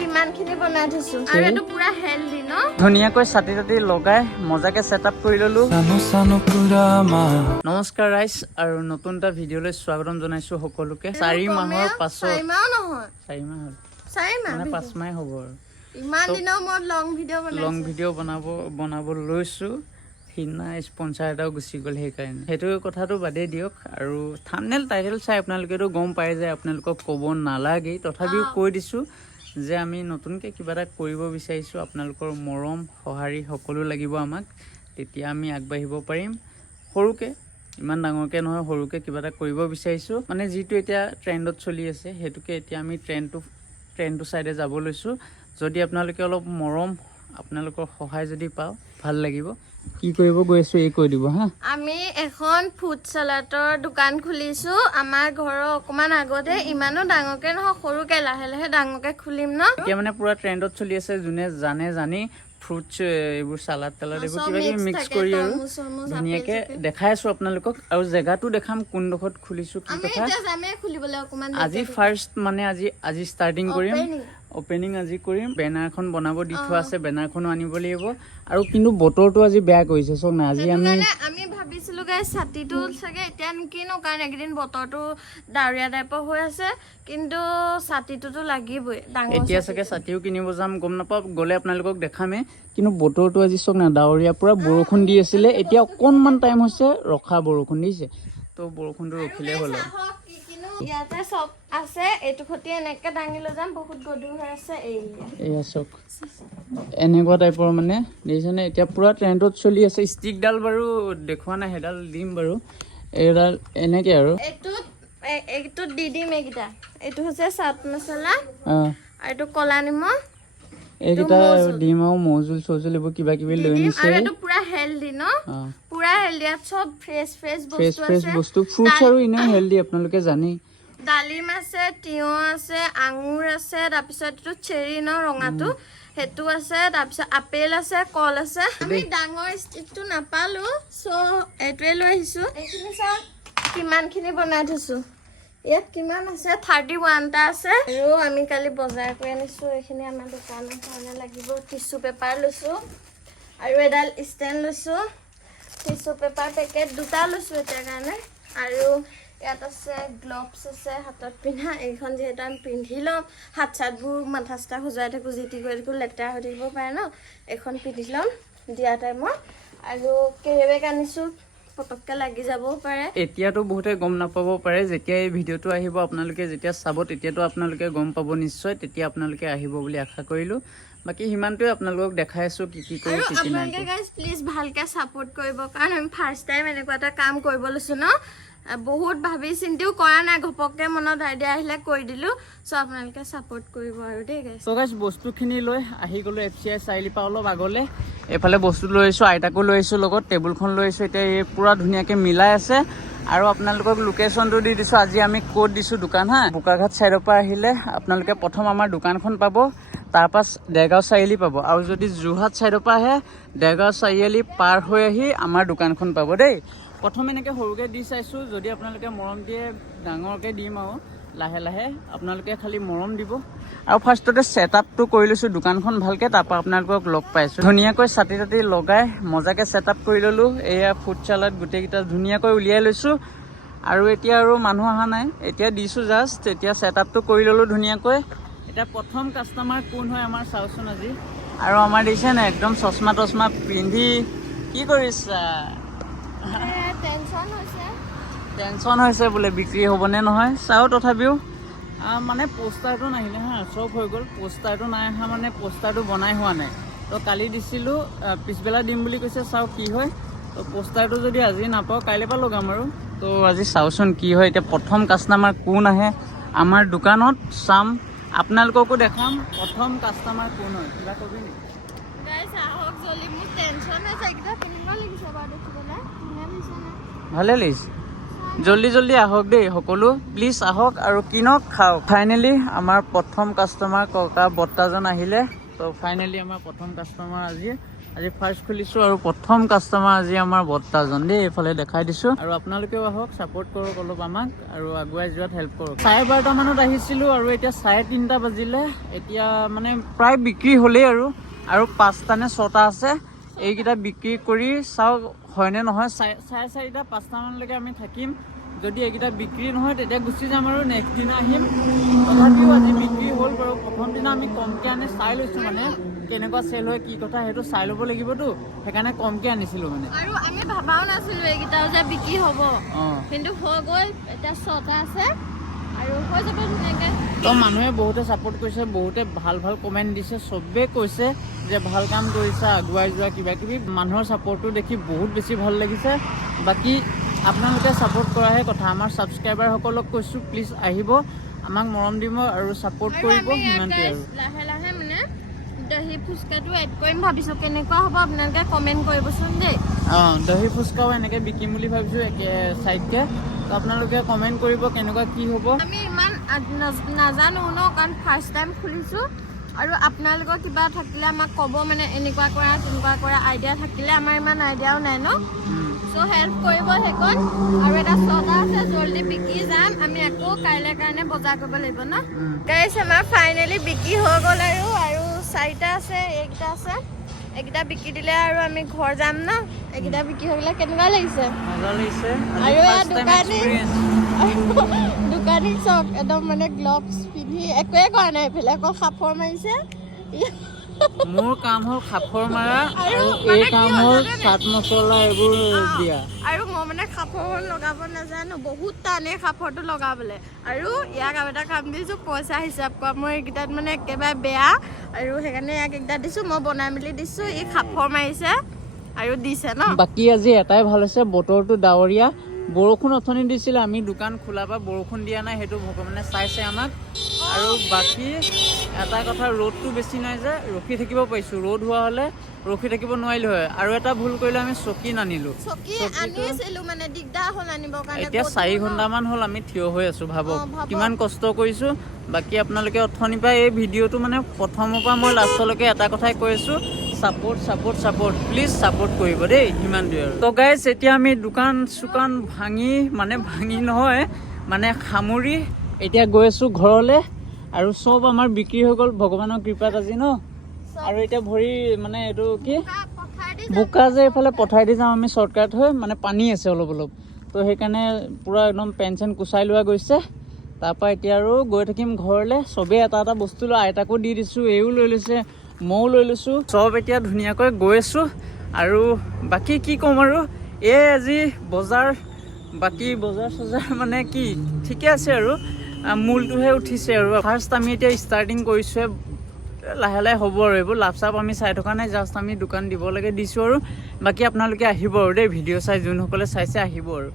কিমানখিনি বনাই থৈছো আৰু এটো পুৰা হেলদি ন ধুনীয়াকৈ ছাতি তাতি লগাই মজাকে সেটআপ কৰি ললো নমস্কাৰ ৰাইজ আৰু নতুন এটা ভিডিঅ'লৈ স্বাগতম জনাইছো সকলোকে 4 মাহৰ পাছত 4 মাহ নহয় 4 মাহ হ'ল 4 মাহ মানে 5 মাহ হ'ব আৰু ইমান দিনৰ মই লং ভিডিঅ' বনাব লৈছো হিনা স্পন্সৰ এটাও গুচি গ'ল সেইকাৰণে সেইটো কথাটো বাদেই দিয়ক আৰু থাম্বনেল টাইটেল চাই আপোনালোকেতো গম পাই যে আপোনালোকক ক'ব নালাগে তথাপিও কৈ দিছো যে আমি নতুনকে কিবা এটা কৰিব বিচাৰিছো আপোনালোকৰ মৰম সহাৰি সকলো লাগিব আমাক তেতিয়া আমি আগবাঢ়িব পাৰিম সৰুকে ইমান ডাঙৰকে নহয় সৰুকে কিবা এটা কৰিব বিচাৰিছো মানে যিটো এতিয়া ট্ৰেন্ডত চলি আছে হেতুকে এতিয়া আমি ট্ৰেন্ডটো সাইডে যাব লৈছো যদি আপোনালোকে অলপ মৰম আপোনালোকৰ সহায় যদি পাও ভাল লাগিব কি কৰিব গৈছো এই কৈ দিব হা আমি এখন ফুড সালাডৰ দোকান খুলিছো আমাৰ ঘৰৰ অকমান আগতে ইমানো ডাঙৰকে নহয় সৰুকে লাহে লাহে ডাঙৰকে খুলিম ন এতিয়া মানে পুৰা ট্ৰেন্ডত চলি আছে জুনে জানে ফ্ৰুটছ এইবোৰ সালাড এইবোৰ কিবা কিবি মিক্স কৰি আৰু ধুনীয়াকে দেখাই আছো আপোনালোকক আৰু জেগাটো দেখাম কোনডোখৰত খুলিছো কি কথা আমি এতিয়া যামে খুলিবলৈ অকমান আজি ফাৰ্স্ট মানে আজি ষ্টাৰ্টিং কৰিম ওপেনিং আজি কৰিম বেনাৰখন বনাব দি থোৱা আছে বেনাৰখনো আনিব লাগিব আৰু কিন্তু বতৰটো আজি বেয়া কৰিছে চক না আজি আমি ভাবিছিলো গাইস ছাতিটো চাগে এতিয়া কিনো কাৰণ একদিন বতৰটো ডাৱৰীয়া টাইপৰ হৈ আছে কিন্তু ছাতিটোতো লাগিবই ডাঙৰ এতিয়া চাগে ছাতিও কিনিব যাম গম নাপাও গলে আপোনালোকক দেখামে কিন্তু বতৰটো আজি চক না ডাৱৰীয়া পুৰা বৰষুণ দি আছিলে এতিয়া অকনমান টাইম হৈছে ৰখা বৰষুণ দিছে তো বৰষুণটো ৰখিলে হ'ল ইয়াতে সব আছে এটো খতি এনেকে ডাঙি লৈ যাম বহুত গধুৰ হৈ আছে এয়া চক এনেকুৱা টাইপৰ মানে দেখিছেনে এতিয়া পুৰা ট্ৰেন্ডত চলি আছে ষ্টিকডাল বাৰু দেখুৱা নাই হেডাল দিম বাৰু এডাল এনেকে আৰু এইটো দি দিম এইকেইটা এইটো হৈছে চাট মছলা আৰু এইটো কলা নিমখ এইকেইটা দিম আৰু মৌজুল চৌজুল এইবোৰ কিবা কিবি লৈ নিছে আৰু এইটো পুৰা হেলদি ন পুৰা হেলদি সব ফ্ৰেছ বস্তু ফ্ৰুটছ আৰু ইনে হেলদি আপোনালোকে জানেই ডালিম আছে তিয়হ আছে আঙুৰ আছে তাৰপিছত এইটো চেৰি ন ৰঙাটো হেতু আছে তাৰপিছত আপেল আছে কল আছে আমি ডাঙৰ ষ্টিকটো নাপালো সো এটোৱে লৈ আহিছো এইখিনি চাওক কিমানখিনি বনাই থৈছো ইয়াত কিমান আছে 31 টা আছে আৰু আমি কালি বজাৰ কৰি আনিছো এইখিনি আমাৰ দোকানৰ কাৰণে লাগিব টিস্যু পেপাৰ লৈছো আৰু এডাল ষ্টেণ্ড লৈছো টিস্যু পেপাৰ পেকেট দুটা লৈছো এটা কাৰণে আৰু ইয়াত আছে গ্লোভছ আছে হাতত পিন্ধা এইখন যেহেতু আমি পিন্ধি লম হাত চাতবোৰ মাথা চাথা খুজুৱাই থাকো জিতি কৰি থাকো লেতেৰা হৈ থাকিব পাৰে ন এইখন পিন্ধি লম দিয়া টাইমত আৰু কেৰিবেগ আনিছো পটককে লাগি যাবও পাৰে এতিয়াতো বহুতে গম নাপাব পাৰে যেতিয়া এই ভিডিঅ'টো আহিব আপোনালোকে যেতিয়া চাব তেতিয়াতো আপোনালোকে গম পাব নিশ্চয় তেতিয়া আপোনালোকে আহিব বুলি আশা কৰিলো বাকি হিমানটোৱে আপোনালোকক দেখাই আছো কি কৰি কি নাই আপোনালোকে গাইস প্লিজ ভালকে সাপোৰ্ট কৰিব কাৰণ আমি ফাৰ্স্ট টাইম এনেকুৱা এটা কাম কৰিব লৈছো ন বহুত ভাবি চিন্তিও কৰা নাই ঘপককে মনত আইডিয়া আহিলে কৈ দিলো সো আপোনালোকে সাপোৰ্ট কৰিব আৰু দেই গাইস সো গাইস বস্তুখিনি লৈ আহি গলো এফচিআই চাইলি পা অলপ আগলে এফালে বস্তু লৈ আহিছো আইতাকো লৈ আহিছো লগত টেবুলখন লৈ আহিছো এতিয়া এই পুৰা ধুনীয়াকে মিলাই আছে আৰু আপোনালোকক লোকেশনটো দি দিছো আজি আমি কোড দিছো দোকান হা বুকাঘাট সাইডৰ পৰা আহিলে আপোনালোকে প্ৰথম আমাৰ দোকানখন পাব তাৰপাছ দেৰগাঁও চাৰিআলি পাব আৰু যদি যোৰহাট সাইডৰ পৰা আহে দেৰগাঁও চাৰিআলি পাৰ হৈ আহি আমাৰ দোকানখন পাব দেই প্ৰথম এনেকে সৰুকে দি চাইছো যদি আপোনালোকে মৰম দিয়ে ডাঙৰকে দিম আৰু লাহে লাহে আপোনালোকে খালি মৰম দিব আৰু ফাৰ্ষ্টতে সেটআপটো কৰি লৈছো দোকানখন ভালকে তাৰপা আপোনালোকক লগ পাইছো ধুনীয়াকৈ ছাতি তাতি লগাই মজাকে সেটআপ কৰি ললো এয়া ফুড সালাড গোটেইকেইটা ধুনীয়াকৈ উলিয়াই লৈছো আৰু এতিয়া আৰু মানুহ অহা নাই এতিয়া দিছো জাষ্ট এতিয়া সেটআপটো কৰি ললো ধুনীয়াকৈ এটা প্ৰথম কাস্টমাৰ কোন হয় আমাৰ চাওচোন আজি আৰু আমাৰ দিছে না একদম চশমা টশমা পিন্ধি কি কৰিছা টেনশন হৈছে বোলে বিক্ৰী হ'বনে নহয় চাও তথাপিও মানে পোষ্টাৰটো নাহিলে হা চব হৈ গ'ল পোষ্টাৰটো নাই অহা মানে পোষ্টাৰটো বনাই হোৱা নাই তো কালি দিছিলোঁ পিছবেলা দিম বুলি কৈছে চাও কি হয় তো পোষ্টাৰটো যদি আজি নাপাওঁ কাইলৈ পৰা লগাম আৰু তো আজি চাওচোন কি হয় এতিয়া প্ৰথম কাষ্টমাৰ কোন আহে আমাৰ দোকানত চাম আপোনালোককো দেখাম প্ৰথম কাষ্টমাৰ কোন হয় কিবা কবি নেকি গাইস আহক জলি মোৰ টেনশন হৈছে কিটা কেনেকুৱা লাগিছে বাৰু দেখিবলৈ ভালে লাগিছে জলদি আহক দেই সকলো প্লিজ আহক আৰু কিনক খাওক ফাইনেলি আমাৰ প্ৰথম কাষ্টমাৰ ককা বৰ্তাজন আহিলে তো ফাইনেলি আমাৰ প্ৰথম কাষ্টমাৰ আজি আজি ফাৰ্ষ্ট খুলিছোঁ আৰু প্ৰথম কাষ্টমাৰ আজি আমাৰ বৰ্তাজন দেই, এইফালে দেখাই দিছোঁ। আৰু আপোনালোকেও আহক, ছাপোৰ্ট কৰক অলপ আমাক আৰু আগুৱাই যোৱাত হেল্প কৰক। 12:30 মানত আহিছিলোঁ আৰু এতিয়া 3:30 বাজিলে। এতিয়া মানে প্ৰায় বিক্ৰী হ'লেই আৰু 5টা নে 6টা আছে। এইকেইটা বিক্ৰী কৰি চাওক হয়নে নহয়। 4:30 5টা মানলৈকে আমি থাকিম। যদি এইকেইটা বিক্ৰী নহয় তেতিয়া গুচি যাম আৰু নেক্সট দিনা আহিম। তথাপিও আজি বিক্ৰী হ'ল বাৰু। প্ৰথম দিনা আমি কমকৈ আনি চাই লৈছোঁ, মানে কেনেকুৱা চেল হয় কি কথা সেইটো চাই ল'ব লাগিবতো, সেইকাৰণে কমকৈ আনিছিলোঁ মানে। আৰু আমি ভাবাও নাছিলোঁ এইকেইটাও যে বিক্ৰী হ'ব, কিন্তু হৈ গ'ল। এতিয়া 6টা আছে আৰু হৈ যাব ধুনীয়াকৈ। তো মানুহে বহুতে ছাপোৰ্ট কৰিছে, বহুতে ভাল ভাল কমেণ্ট দিছে, চবেই কৈছে যে ভাল কাম কৰিছা, আগুৱাই যোৱা কিবা কিবি। মানুহৰ ছাপোৰ্টটো দেখি বহুত বেছি ভাল লাগিছে। বাকী আপোনালোকে ছাপোৰ্ট কৰাহে কথা। আমাৰ ছাবস্ক্ৰাইবাৰসকলক কৈছোঁ প্লিজ আহিব, আমাক মৰম দিব আৰু ছাপোৰ্ট কৰিব, সিমানটোৱে আৰু। লাহে লাহে মানে দহি ফুচকাটো এড কৰিম ভাবিছোঁ। কেনেকুৱা হ'ব আপোনালোকে কমেণ্ট কৰিবচোন দেই। দহি ফুচকাও এনেকৈ বিকিম বুলি ভাবিছোঁ একে চাইডকৈ। তো আপোনালোকে কমেণ্ট কৰিব কেনেকুৱা কি হ'ব। আমি ইমান নাজানো ন, কাৰণ ফাৰ্ষ্ট টাইম খুলিছোঁ। আৰু আপোনালোকৰ কিবা থাকিলে আমাক ক'ব, মানে এনেকুৱা কৰা তেনেকুৱা কৰা আইডিয়া থাকিলে। আমাৰ ইমান আইডিয়াও নাই ন, চ' হেল্প কৰিব সেইকণ। আৰু এটা 6টা আছে, জল্দি বিকি যাম। আমি আকৌ কাইলৈ কাৰণে বজাৰ কৰিব লাগিব ন। গাইছ আমাৰ ফাইনেলি বিক্ৰী হৈ গ'ল আৰু 4টা আছে, এইকেইটা আছে। এইকেইটা বিকি দিলে আৰু আমি ঘৰ যাম ন। এইকেইটা বিক্ৰী হৈ গ'লে কেনেকুৱা লাগিছে? মজা লাগিছে। আৰু এয়া দোকানী চক একদম মানে গ্লভছ পিন্ধি একোৱে কৰা নাই, এইফালে আকৌ সাফৰ মাৰিছে। মোৰ কাম হ'ল খাপৰ মাৰা আৰু এই কাম হ'ল চাট মছলা এইবোৰ দিয়া। আৰু মই মানে খাপৰ লগাব নাজানো, বহুত টানেই খাপৰটো লগাবলৈ। আৰু ইয়াক আৰু এটা কাম দিছোঁ, পইচা হিচাপ কৰা। মই এইকেইটাত মানে একেবাৰে বেয়া, আৰু সেইকাৰণে ইয়াক এইকেইটা দিছোঁ। মই বনাই মেলি দিছোঁ, ই খাপৰ মাৰিছে আৰু দিছে ন। বাকী আজি এটাই ভাল হৈছে, বতৰটো ডাৱৰীয়া। বৰষুণ অথনি দিছিলে, আমি দোকান খোলাৰ পৰা বৰষুণ দিয়া নাই, সেইটো ভগৱানে চাইছে আমাক। আৰু বাকী এটা কথা, ৰ'দটো বেছি নাই যে ৰখি থাকিব পাৰিছোঁ। ৰ'দ হোৱা হ'লে ৰখি থাকিব নোৱাৰিলোঁ হয়। আৰু এটা ভুল কৰিলোঁ, আমি চকী নানিলোঁ। চকী আনিছিলোঁ মানে দিগদাৰ হ'ল আনিবৰ কাৰণে। এতিয়া 4 ঘণ্টামান হ'ল আমি থিয় হৈ আছোঁ, ভাবক কিমান কষ্ট কৰিছোঁ। বাকী আপোনালোকে অথনিৰ পৰা এই ভিডিঅ'টো মানে প্ৰথমৰ পৰা মই লাষ্টলৈকে এটা কথাই কৈ আছোঁ, support support support, please support কৰিব দেই, সিমানটোৱে আৰু। তো গাইজ এতিয়া আমি দোকান চোকান ভাঙি নহয় মানে সামৰি এতিয়া গৈ আছোঁ ঘৰলৈ। আৰু চব আমাৰ বিক্ৰী হৈ গ'ল ভগৱানৰ কৃপাত আজি ন। আৰু এতিয়া ভৰি মানে এইটো কি বোকা যে, এইফালে পঠাই দি যাম আমি শ্বৰ্টকাট হৈ, মানে পানী আছে অলপ অলপ। তো সেইকাৰণে পূৰা একদম পেন চেন কুচাই লোৱা গৈছে। তাৰপৰা এতিয়া আৰু গৈ থাকিম ঘৰলৈ। চবেই এটা এটা বস্তু লৈ, আইতাকো দি দিছোঁ, এইও লৈ লৈছে, ময়ো লৈ লৈছোঁ। চব এতিয়া ধুনীয়াকৈ গৈ আছোঁ। আৰু বাকী কি ক'ম আৰু, এই আজি বজাৰ, বাকী বজাৰ চজাৰ মানে কি ঠিকে আছে আৰু, মূলটোহে উঠিছে আৰু। ফাৰ্ষ্ট আমি এতিয়া ষ্টাৰ্টিং কৰিছোঁহে, লাহে লাহে হ'ব আৰু। এইবোৰ লাভ চাপ আমি চাই থকা নাই, জাষ্ট আমি দোকান দিব লাগে দিছোঁ আৰু। বাকী আপোনালোকে আহিব আৰু দেই, ভিডিঅ' চাই যোনসকলে চাইছে আহিব আৰু।